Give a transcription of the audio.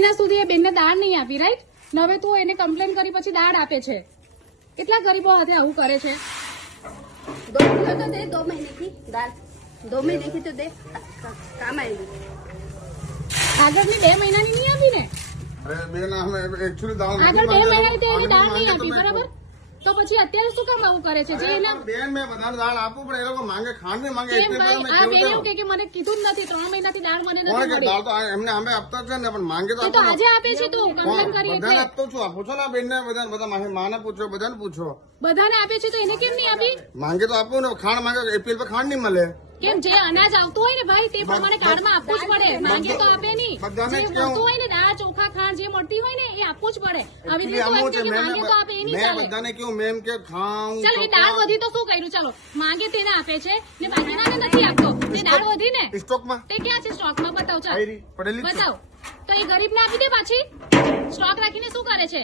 મહિના સુધી એ બેનને દાળ નહીં આપી, રાઈટ? ને હવે તું એને કમ્પ્લેન કરી પછી દાળ આપે છે. કેટલા ગરીબો હાથે આવું કરે છે? 2 किलो तो दे, 2 महीने की दाल, 2 महीने की तो दे, काम आएगी। આગળની 2 મહિનાની નહીં આપી ને? અરે બેન અમે એકચ્યુઅલી દાળ આગળ 2 મહિનાની તો એને દાળ નહીં આપી, બરાબર? તો પછી અત્યારે શું કામ આવું કરે છે? જે એના બેન મેં બધાને દાળ આપવું પડે, એ લોકો માંગે, ખાંડ નહીં માંગે. કેમ ભાઈ? આ બેન એવું કે મને કીધું જ નથી, 3 મહિનાથી દાળ મને નથી કોણ કે મળી. દાળ તો એમને અમે આપતા જ છે ને, પણ માંગે તો એ તો આજે આપે છે, તો કમ્પ્લેન કરી બધાને એટલે આપતો છું. પૂછો ને બેન ને, બધા માને પૂછો, બધાને પૂછો. બધાને આપે છે તો એને કેમ નહીં આપી? માંગે તો આપવું ને, ખાંડ માંગે એપ્રિલ પર ખાંડ નહીં મળે. કેમ? જે અનાજ આવતું હોય ને ભાઈ તે પ્રમાણે કાર્ડમાં આપવું જ પડે. માંગે તો આપે નહીં. બધાને જે જ કેવું. મળતું હોય ને દાળ ચોખા ખાંડ જે મળતી હોય ને એ આપવું જ પડે. આવી રીતે તો એમ કે માંગે તો આપે એ નહીં મેં ચાલે. બધાને કેવું મેમ કે ખાઉં ચાલો એ દાળ વધી તો શું કર્યું? ચાલો માંગે તેને આપે છે ને બાકીનાને નથી આપતો. જે દાળ વધી ને સ્ટોકમાં તે ક્યાં છે? સ્ટોકમાં બતાવ. ચાલ આયરી પડેલી જ છે. બતાવ. તો એ ગરીબને આપી દે પાછી. સ્ટોક રાખીને શું કરે છે?